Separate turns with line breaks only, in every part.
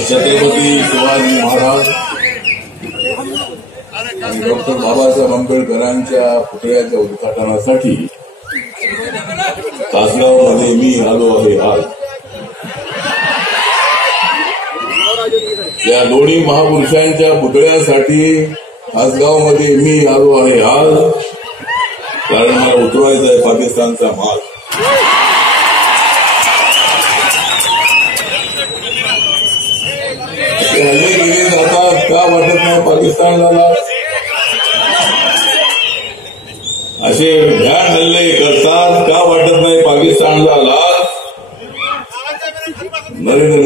छत्रपती शिवाजी महाराज आणि डॉक्टर बाबासाहेब आंबेडकरांच्या पुतळ्याच्या उद्घाटनासाठी तासगावमध्ये मी आलो आहे आज. या दोन्ही महापुरुषांच्या पुतळ्यासाठी तासगावमध्ये मी आलो आहे आज कारण मला उतरवायचा आहे पाकिस्तानचा माल. हल्ले केले जातात, का वाटत नाही पाकिस्तानला? असे भ्याड हल्ले करतात, का वाटत नाही पाकिस्तानला? लाच नरेंद्र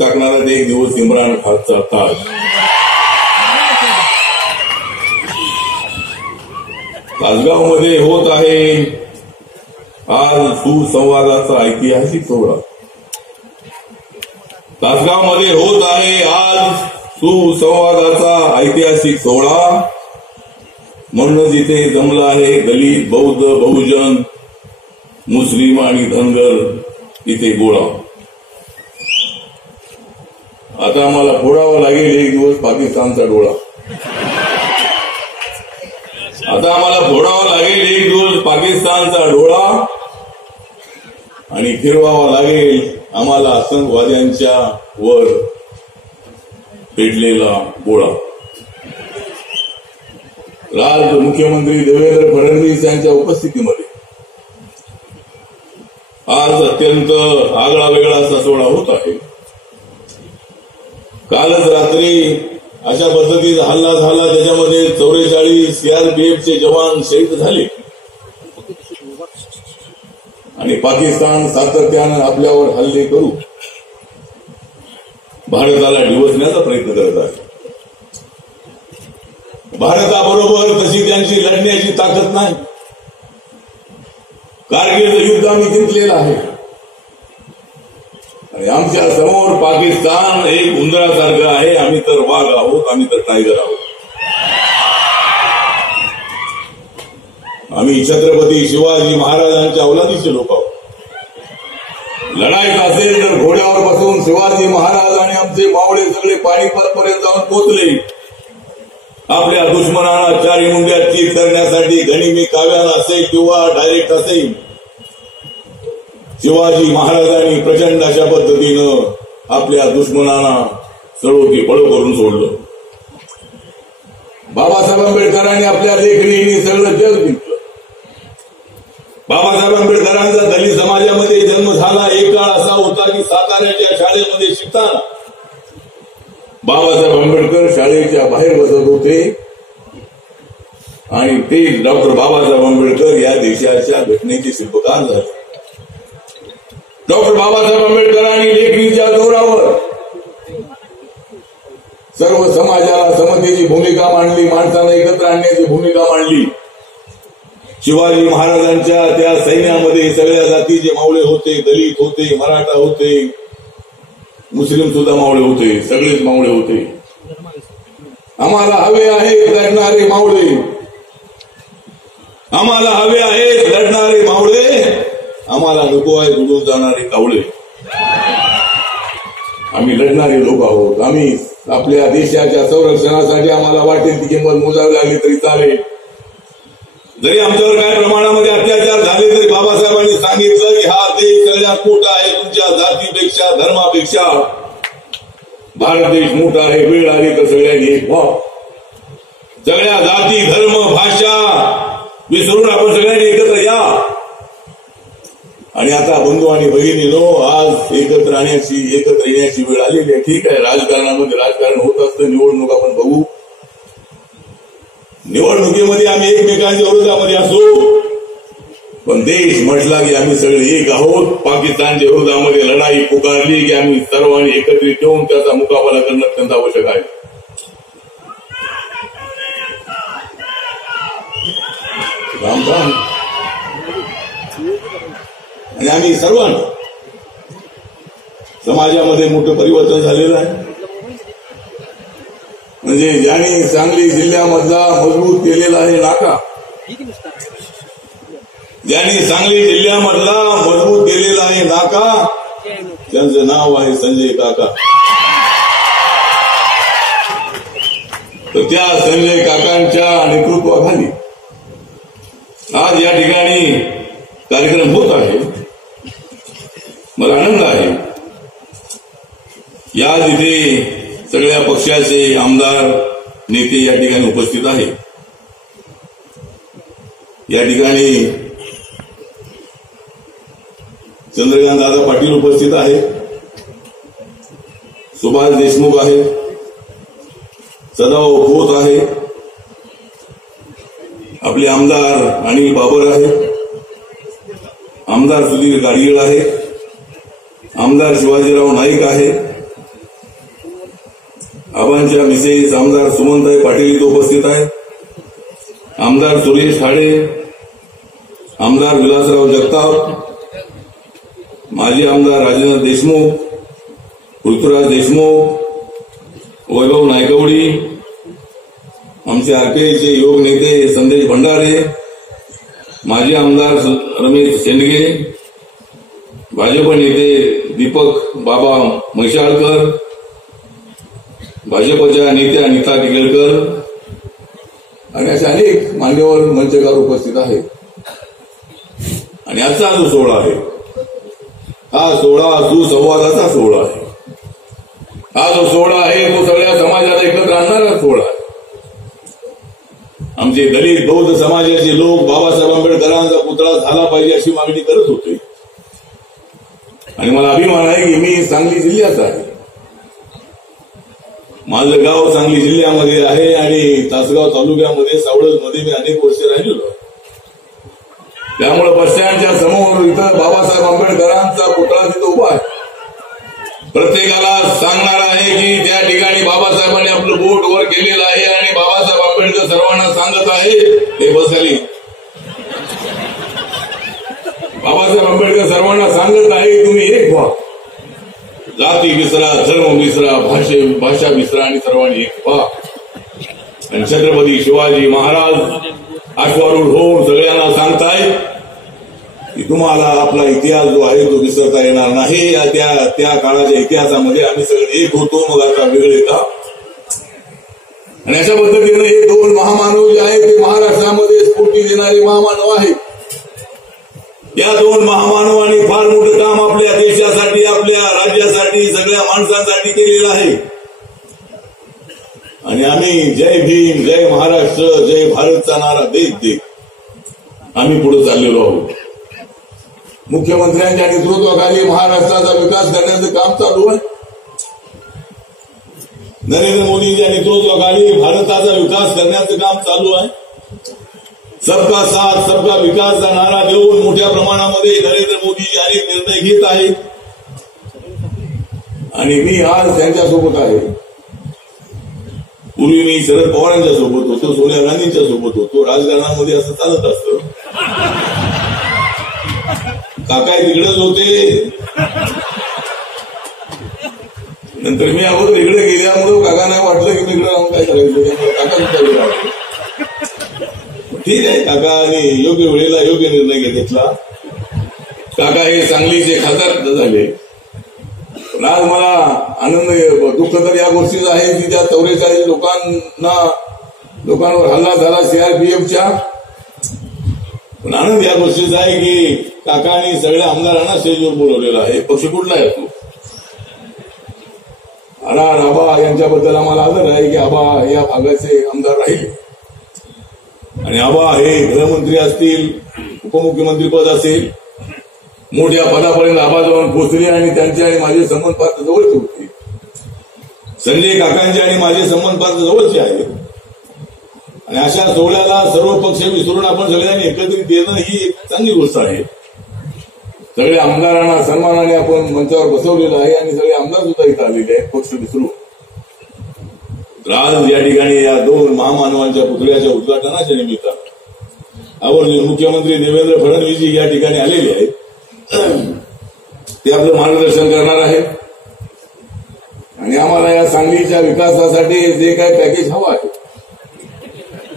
टाकणारा ते एक दिवस इम्रान खानचा ताज तासगावमध्ये होत आहे आज सुसंवादाचा ऐतिहासिक सोहळा. तासगावमध्ये होत आहे आज सुसंवादाचा ऐतिहासिक सोहळा. म्हणूनच इथे जमला आहे दलित बौद्ध बहुजन मुस्लिम आणि धनगर इथे गोळा. आता आम्हाला फोडावं लागेल एक दिवस पाकिस्तानचा डोळा. आता आम्हाला फोडावा लागेल एक दिवस पाकिस्तानचा डोळा. आणि फिरवावा लागेल आम्हाला आतंकवाद्यांच्या वर पेटलेला गोळा. राज मुख्यमंत्री देवेंद्र फडणवीस यांच्या उपस्थितीमध्ये. आज अत्यंत आगळा वेगळा असा सोहळा होत आहे. कालच रात्री अशा पद्धतीचा हल्ला झाला त्याच्यामध्ये चौवेचाळीस सीआरपीएफचे जवान शहीद झाले. आणि पाकिस्तान सातत्यानं आपल्यावर हल्ले करू. भारताला डिवचण्याचा प्रयत्न करत आहे. भारताबरोबर तशी त्यांची लढण्याची ताकद नाही. कारगिल युद्ध आम्ही जिंकलेलं आहे. आणि आमच्यासमोर पाकिस्तान एक उंदरासारखं आहे. आम्ही तर वाघ आहोत आम्ही तर टायगर आहोत. आम्ही छत्रपती शिवाजी महाराजांच्या औलादीचे लोक आहोत. लढाईत असेल तर घोड्यावर बसून शिवाजी महाराज आणि आमचे मावळे सगळे पाणीपतपर्यंत जाऊन पोचले आपल्या दुश्मनाला चारी मुंड्यात चीर करण्यासाठी गनिमी काव्याला असेल किंवा डायरेक्ट असेल. शिवाजी महाराजांनी प्रचंड अशा पद्धतीनं आपल्या दुश्मनांना सळोकी पळ करून सोडलं. बाबासाहेब आंबेडकरांनी आपल्या लेखणीने सगळं जग जिंकलं. बाबासाहेब आंबेडकरांचा दलित समाजामध्ये जन्म झाला एक काळ असा होता की साताऱ्याच्या शाळेमध्ये शिकताना बाबासाहेब आंबेडकर शाळेच्या बाहेर बसत होते. आणि ते डॉक्टर बाबासाहेब आंबेडकर या देशाच्या घटनेचे शिल्पकार झाले. डॉक्टर बाबासाहेब आंबेडकरांनी लेखणीच्या जोरावर सर्व समाजाला समतेची भूमिका मांडली माणसाला एकत्र आणण्याची भूमिका मांडली. शिवाजी महाराजांच्या त्या सैन्यामध्ये सगळ्या जातीचे मावळे होते दलित होते मराठा होते मुस्लिम सुद्धा मावळे होते सगळेच मावळे होते. आम्हाला हवे आहेत लढणारे मावळे. आम्हाला हवे आहेत लढणारे मावळे. आम्हाला नको आहे बुडून जाणारे कावळे. आम्ही लढणारे लोक आहोत. आम्ही आपल्या देशाच्या संरक्षणासाठी आम्हाला वाटेल ती किंमत मोजावी लागली तरी चालेल. जरी आमच्यावर काय प्रमाणामध्ये अत्याचार झाले तरी बाबासाहेबांनी सांगितलं की हा देश सगळ्यात मोठा आहे तुमच्या जातीपेक्षा धर्मापेक्षा. भारत देश मोठा आहे वेळ आली तर सगळ्यांनी एक व्हा. सगळ्या जाती धर्म भाषा विसरून आपण सगळ्यांनी एकत्र या. आणि आता बंधू आणि भगिनीनो आज एकत्र राहण्याची एकत्र येण्याची वेळ आलेली आहे. ठीक आहे राजकारणामध्ये राजकारण होत असतं निवडणूक आपण बघू. निवडणुकीमध्ये आम्ही एकमेकांच्या विरोधामध्ये असू. पण देश म्हटला की आम्ही सगळे एक आहोत. पाकिस्तानच्या विरोधामध्ये लढाई पुकारली की आम्ही सर्वांनी एकत्रित येऊन त्याचा मुकाबला करणं अत्यंत आवश्यक आहे. राम राम आणि आम्ही सर्वांना समाजामध्ये मोठं परिवर्तन झालेलं आहे. म्हणजे ज्यांनी सांगली जिल्ह्यामधला मजबूत केलेला आहे नाका. ज्यांनी सांगली जिल्ह्यामधला मजबूत केलेला आहे नाका. त्यांचं नाव आहे संजय काका. तर त्या संजय काकांच्या नेतृत्वाखाली आज या ठिकाणी कार्यक्रम होत आहे. मला आनंद आहे या तिथे सगळ्या पक्षाचे आमदार, नेते या ठिकाणी उपस्थित आहेत या ठिकाणी चंद्रकांत दादा पाटील उपस्थित आहेत सुभाष देशमुख आहेत सदाभाऊ खोत आहे. आपले आमदार अनिल बाबर आहेत आमदार सुधीर गाडगीळ आहे. आमदार शिवाजीराव नाईक आहे. आबांच्या मिसेस आमदार सुमनताई पाटील इथे उपस्थित आहेत आमदार सुरेश खाडे आमदार विलासराव जगताप माजी आमदार राजेंद्र देशमुख पृथ्वीराज देशमुख वैभव नायकवडी आमचे आरपीआयचे योग नेते संदेश भंडारे माजी आमदार रमेश शेंडगे भाजप नेते दीपक बाबा म्हैसाळकर भाजपच्या नेत्या नीता टिकेळकर आणि असे अनेक मान्यवर मंचकार उपस्थित आहेत. आणि आजचा जो सोहळा आहे हा सोहळा सुसंवादाचा सोहळा आहे हा जो सोहळा आहे तो सगळ्या समाजाला एकत्र आणणारा सोहळा आहे. आमचे दलित बौद्ध समाजाचे लोक बाबासाहेब आंबेडकरांचा पुतळा झाला पाहिजे अशी मागणी करत होते. आणि मला अभिमान आहे की मी सांगली जिल्ह्याचा आहे. माझं गाव सांगली जिल्ह्यामध्ये आहे आणि तासगाव तालुक्यामध्ये सावळजमध्ये मी अनेक वर्ष राहिलेलो त्यामुळे बस स्टँडच्या समोर इथं बाबासाहेब आंबेडकरांचा पुतळा तिथं उभा आहे. प्रत्येकाला सांगणार आहे की त्या ठिकाणी बाबासाहेबांनी आपलं बोट वर केलेलं आहे आणि बाबासाहेब आंबेडकर सर्वांना सांगत आहे हे बसाली. बाबासाहेब आंबेडकर सर्वांना सांगत आहे तुम्ही व्हा जाती विसरा धर्म विसरा भाषे भाषा विसरा आणि सर्वांनी एक व्हा. आणि छत्रपती शिवाजी महाराज आश्वारूढ होऊन सगळ्यांना सांगताय की तुम्हाला आपला इतिहास जो आहे तो विसरता येणार नाही. या त्या त्या काळाच्या इतिहासामध्ये आम्ही सगळे एक होतो मग आता वेगळे का? आणि अशा पद्धतीने हे दोन महामानव जे आहेत ते महाराष्ट्रामध्ये स्फूर्ती देणारे महामानव आहेत. या दोन महामानवांनी फार मोठं काम आपल्या देशासाठी आपल्या राज्यासाठी सगळ्या माणसांसाठी केलेलं आहे. आणि आम्ही जय भीम जय महाराष्ट्र जय भारतचा नारा देत देत आम्ही पुढे चाललेलो आहोत. मुख्यमंत्र्यांच्या नेतृत्वाखाली महाराष्ट्राचा विकास करण्याचं काम चालू आहे. नरेंद्र मोदींच्या नेतृत्वाखाली भारताचा विकास करण्याचं काम चालू आहे. सबका साथ सबका विकासचा नारा देऊन मोठ्या प्रमाणामध्ये नरेंद्र मोदी अनेक निर्णय घेत आहेत आणि मी आज त्यांच्यासोबत आहे. पूर्वी मी शरद पवारांच्या सोबत होतो सोनिया गांधींच्या सोबत होतो. राजकारणामध्ये असं चालत असतं. काका तिकडेच होते. नंतर मी अगोदर इकडे गेल्यामुळे काकांना वाटलं की तिकडे राहून काय करायचं? काका तिकडे ठीक आहे काकाने योग्य वेळेला योग्य निर्णय घेतला. काका हे चांगलीचे खासदार झाले. पण आज मला आनंद दुःख तर या गोष्टीचा आहे की त्या चौवेचाळीस लोकांना लोकांवर हल्ला झाला सीआरपीएफच्या पण आनंद या गोष्टीचा आहे की काकांनी सगळ्या आमदारांना स्टेजवर बोलवलेला आहे. पक्ष कुठला आहे तो? आबा यांच्याबद्दल आम्हाला आदर आहे की आबा या भागाचे आमदार राहिले. आणि आबा हे गृहमंत्री असतील उपमुख्यमंत्री पद असेल मोठ्या पदापर्यंत आबा जाऊन पोहोचले आणि त्यांचे आणि माझे संबंध फार जवळचे होते संजय काकांचे आणि माझे संबंध फार जवळचे आहेत. आणि अशा सोहळ्याला सर्व पक्ष विसरून आपण सगळ्यांनी एकत्रित येणं ही एक चांगली गोष्ट आहे. सगळ्या आमदारांना सन्मानाने आपण मंचावर बसवलेलं आहे आणि सगळे आमदार सुद्धा इथं आलेले आहेत पक्ष विसरून. आज या ठिकाणी या दोन महामानवांच्या पुतळ्याच्या उद्घाटनाच्या निमित्तानं आवर्जून मुख्यमंत्री देवेंद्र फडणवीसजी या ठिकाणी आलेले आहेत. ते आपलं मार्गदर्शन करणार आहेत. आम्हाला या सांगलीच्या विकासासाठी जे काही पॅकेज हवं आहे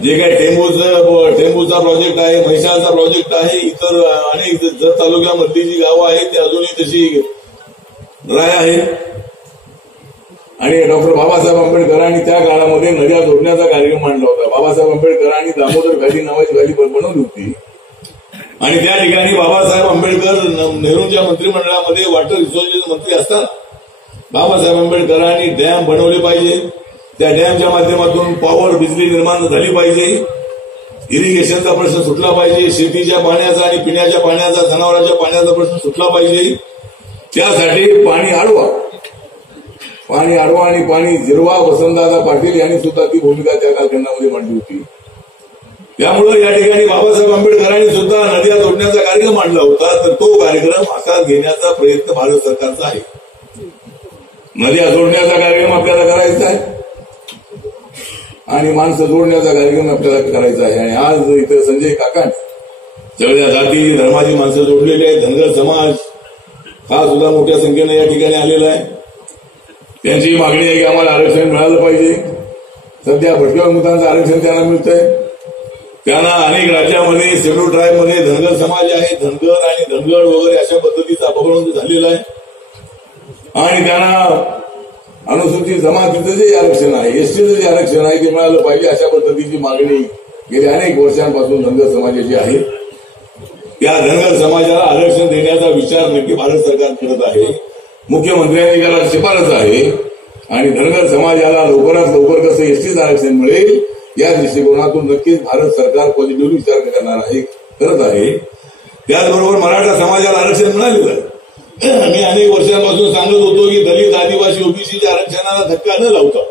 जे काही टेंबूचं टेंबूचा प्रोजेक्ट आहे म्हैसाळचा प्रोजेक्ट आहे इतर अनेक जत तालुक्यामधली जी गावं आहेत ती अजूनही तशी ड्राय आहेत. आणि डॉक्टर बाबासाहेब आंबेडकरांनी त्या काळामध्ये नद्या जोडण्याचा कार्यक्रम मांडला होता. बाबासाहेब आंबेडकरांनी दामोदर व्हॅली नावाची व्हॅली बनवली होती. आणि त्या ठिकाणी बाबासाहेब आंबेडकर नेहरूंच्या मंत्रिमंडळामध्ये वॉटर रिसोर्सेस मंत्री असतात. बाबासाहेब आंबेडकरांनी डॅम बनवले पाहिजे. त्या डॅमच्या माध्यमातून पॉवर बिजली निर्माण झाली पाहिजे. इरिगेशनचा प्रश्न सुटला पाहिजे. शेतीच्या पाण्याचा आणि पिण्याच्या पाण्याचा जनावरांच्या पाण्याचा प्रश्न सुटला पाहिजे. त्यासाठी पाणी अडवा पाणी आडवा आणि पाणी जिरवा वसंतदादा पाटील यांनी सुद्धा ती भूमिका त्या कालखंडामध्ये मांडली होती. त्यामुळं या ठिकाणी बाबासाहेब आंबेडकरांनी सुद्धा नद्या जोडण्याचा कार्यक्रम मांडला होता तर तो कार्यक्रम हातात घेण्याचा प्रयत्न भारत सरकारचा आहे. नद्या जोडण्याचा कार्यक्रम आपल्याला करायचा आहे. आणि माणसं जोडण्याचा कार्यक्रम आपल्याला करायचा आहे. आणि आज इथं संजय काकांनी सगळ्या जाती धर्माची माणसं जोडलेली आहेत. धनगर समाज हा सुद्धा मोठ्या संख्येनं या ठिकाणी आलेला आहे. त्यांची मागणी आहे की आम्हाला आरक्षण मिळालं पाहिजे. सध्या भटक्या मुलांचं आरक्षण त्यांना मिळतंय. त्यांना अनेक राज्यामध्ये शेड्यूल ट्राईबमध्ये धनगर समाज आहे. धनगर आणि धनगड वगैरे अशा पद्धतीचा अपभ्रंश झालेला आहे. आणि त्यांना अनुसूचित जमातीचं जे आरक्षण आहे एसटीचं जे आरक्षण आहे ते मिळालं पाहिजे अशा पद्धतीची मागणी गेल्या अनेक वर्षांपासून धनगर समाजाची आहे. त्या धनगर समाजाला आरक्षण देण्याचा विचार नक्की भारत सरकार करत आहे. मुख्यमंत्र्यांनी त्याला शिफारस आहे आणि धनगर समाजाला लवकरात लवकर कसं एसटीचं आरक्षण मिळेल या दृष्टिकोनातून नक्कीच भारत सरकार पॉझिटिव्हली विचार करणार आहे करत आहे. त्याचबरोबर मराठा समाजाला आरक्षण मिळालेलं आहे. मी अनेक वर्षांपासून सांगत होतो की दलित आदिवासी ओबीसीच्या आरक्षणाला धक्का न लावता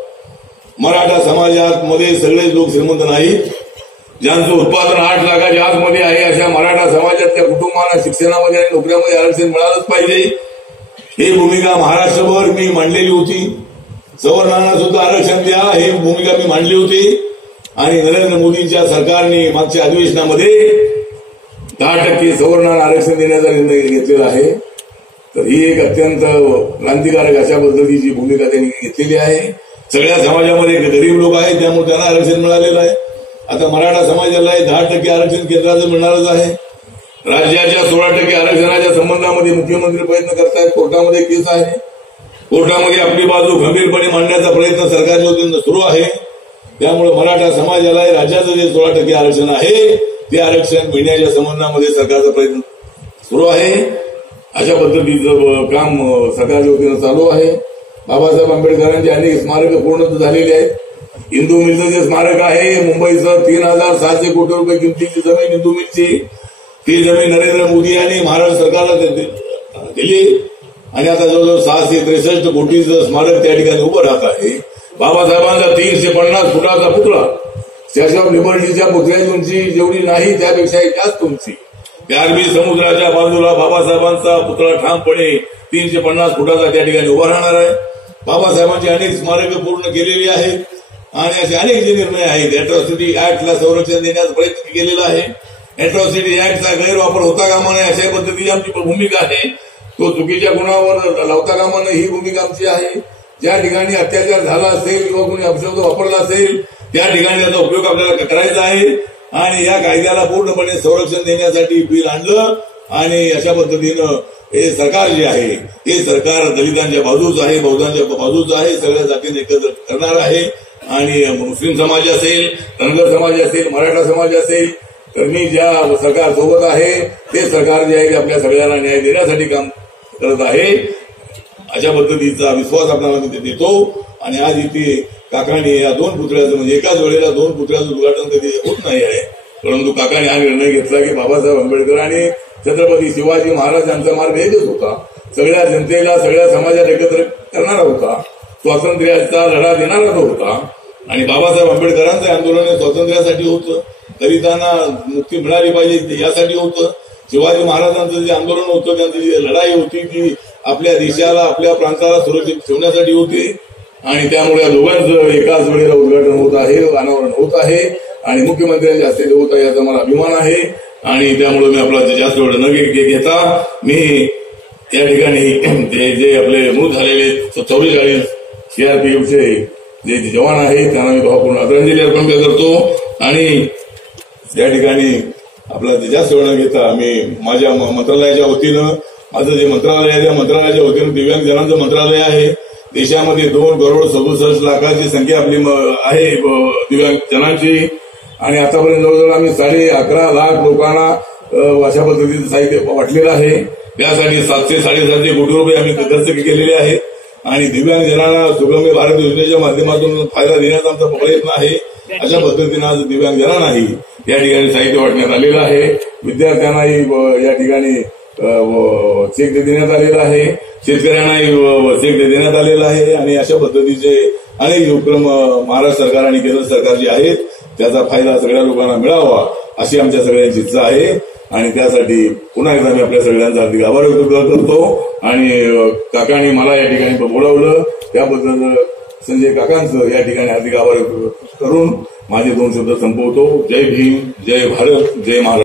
मराठा समाजात मध्ये सगळेच लोक श्रीमंत नाहीत. ज्यांचं उत्पादन आठ लाखाच्या आतमध्ये आहे अशा मराठा समाजातल्या कुटुंबांना शिक्षणामध्ये आणि नोकऱ्यामध्ये आरक्षण मिळालंच पाहिजे. ही भूमिका महाराष्ट्रभर मी मांडलेली होती. सवर्णांना सुद्धा आरक्षण द्या ही भूमिका मी मांडली होती. आणि नरेंद्र मोदींच्या सरकारने मागच्या अधिवेशनामध्ये दहा टक्के सवर्णांना आरक्षण देण्याचा निर्णय घेतलेला आहे. तर ही एक अत्यंत क्रांतिकारक अशा पद्धतीची भूमिका त्यांनी घेतलेली आहे. सगळ्या समाजामध्ये गरीब लोक आहेत त्यामुळे त्यांना आरक्षण मिळालेलं आहे. आता मराठा समाजाला दहा टक्के आरक्षण केंद्राचं मिळणारच आहे. राज्याच्या सोळा टक्के आरक्षणाच्या संबंधामध्ये मुख्यमंत्री प्रयत्न करतायत. कोर्टामध्ये केस आहे. कोर्टामध्ये आपली बाजू गंभीरपणे मांडण्याचा प्रयत्न सरकारच्या वतीनं सुरू आहे. त्यामुळे मराठा समाजाला राज्याचं जे सोळा टक्के आरक्षण आहे ते आरक्षण मिळण्याच्या संबंधामध्ये सरकारचा प्रयत्न सुरू आहे. अशा पद्धतीचं काम सरकारच्या वतीनं चालू आहे. बाबासाहेब आंबेडकरांचे अनेक स्मारक पूर्ण झालेली आहेत. हिंदू मिलचं जे स्मारक आहे मुंबईचं तीन हजार सातशे कोटी रुपये किमतीची जमीन हिंदू मिलची. ती जमीन नरेंद्र मोदी यांनी महाराष्ट्र सरकारला दिली आणि आता जवळजवळ सहाशे त्रेसष्ट कोटीचं स्मारक त्या ठिकाणी उभं राहत आहे. बाबासाहेबांचा तीनशे पन्नास फुटाचा पुतळा स्टॅच्यू ऑफ लिबर्टीच्या पुतळ्याची उंची जेवढी नाही त्यापेक्षाही जास्त उंची. त्या अरबी समुद्राच्या बाजूला बाबासाहेबांचा पुतळा ठामपणे तीनशे पन्नास फुटाचा त्या ठिकाणी उभा राहणार आहे. बाबासाहेबांची अनेक स्मारकं पूर्ण केलेली आहेत. आणि असे अनेक जे निर्णय आहेत अॅट्रॉसिटी ऍक्टला संरक्षण देण्याचा प्रयत्न केलेला आहे. अॅट्रॉसिटी ऍक्टचा गैरवापर होता कामा नये अशा पद्धतीची आमची भूमिका आहे. तो चुकीच्या गुणावर लावता कामा नये ही भूमिका आमची आहे. ज्या ठिकाणी अत्याचार झाला असेल किंवा कोणी अपशब्द वापरला असेल त्या ठिकाणी त्याचा उपयोग आपल्याला करायचा आहे. आणि या कायद्याला पूर्णपणे संरक्षण देण्यासाठी बिल आणलं आणि अशा पद्धतीनं हे सरकार जे आहे हे सरकार दलितांच्या बाजूच आहे बौद्धांच्या बाजूच आहे सगळ्या जातीने एकत्र करणार आहे. आणि मुस्लिम समाज असेल धनगर समाज असेल मराठा समाज असेल तर मी ज्या सरकार सोबत आहे ते सरकार जे आहे ते आपल्या सगळ्यांना न्याय देण्यासाठी काम करत आहे. अशा पद्धतीचा विश्वास आपल्याला देतो. आणि आज इथे काकाने या दोन पुतळ्याचं म्हणजे एकाच वेळेला दोन पुतळ्याचं उद्घाटन कधी होत नाही आहे. परंतु काकाने हा निर्णय घेतला की बाबासाहेब आंबेडकर आणि छत्रपती शिवाजी महाराज यांचा मार्ग एकच होता. सगळ्या जनतेला सगळ्या समाजात एकत्र करणारा होता. स्वातंत्र्याचा लढा देणारा तो होता. आणि बाबासाहेब आंबेडकरांचं आंदोलन हे स्वातंत्र्यासाठी होतं. दलितांना मुक्ती मिळाली पाहिजे यासाठी होतं. शिवाजी महाराजांचं जे आंदोलन होतं त्यांची जी लढाई होती ती आपल्या देशाला आपल्या प्रांताला सुरक्षित ठेवण्यासाठी होती. आणि त्यामुळे या दोघांचं एकाच वेळेला उद्घाटन होत आहे अनावरण होत आहे. आणि मुख्यमंत्र्यांच्या हस्ते होत आहे याचा मला अभिमान आहे. आणि त्यामुळे मी आपला जास्त वेळ न घेता मी या ठिकाणी जे जे आपले मृत झालेले चौवेचाळीस सीआरपीएफचे जे जवान आहेत त्यांना मी भावपूर्ण आदरांजली अर्पण करतो. आणि या ठिकाणी आपला ते जास्त घेता आम्ही माझ्या म- मंत्रालयाच्या वतीनं माझं जे मंत्रालय आहे त्या मंत्रालयाच्या वतीनं दिव्यांग जनांचं मंत्रालय आहे. देशामध्ये दोन करोड सदुसष्ट लाखाची संख्या आपली म- आहे दिव्यांग जनांची. आणि आतापर्यंत जवळजवळ आम्ही साडे अकरा लाख लोकांना अशा पद्धतीचं साहित्य वाटलेलं आहे. त्यासाठी सातशे साडेसातशे कोटी रुपये आम्ही खर्च केलेले आहेत. आणि दिव्यांग जनांना सुगम्य भारत योजनेच्या माध्यमातून फायदा देण्याचा आमचा प्रयत्न आहे. अशा पद्धतीनं आज दिव्यांग जनांनाही या ठिकाणी साहित्य वाटण्यात आलेलं आहे. विद्यार्थ्यांनाही या ठिकाणी चेक देण्यात आलेला आहे. शेतकऱ्यांनाही चेक देण्यात आलेला आहे. आणि अशा पद्धतीचे अनेक उपक्रम महाराष्ट्र सरकार आणि केंद्र सरकार जे आहेत त्याचा फायदा सगळ्या लोकांना मिळावा अशी आमच्या सगळ्यांची इच्छा आहे. आणि त्यासाठी पुन्हा एकदा मी आपल्या सगळ्यांचा हार्दिक आभार व्यक्त करतो. आणि काकाने काकांनी मला या ठिकाणी बोलावलं. त्याबद्दल संजय काकांचं या ठिकाणी हार्दिक आभार व्यक्त करून माझे दोन शब्द संपवतो. जय भीम जय भारत जय महाराष्ट्र.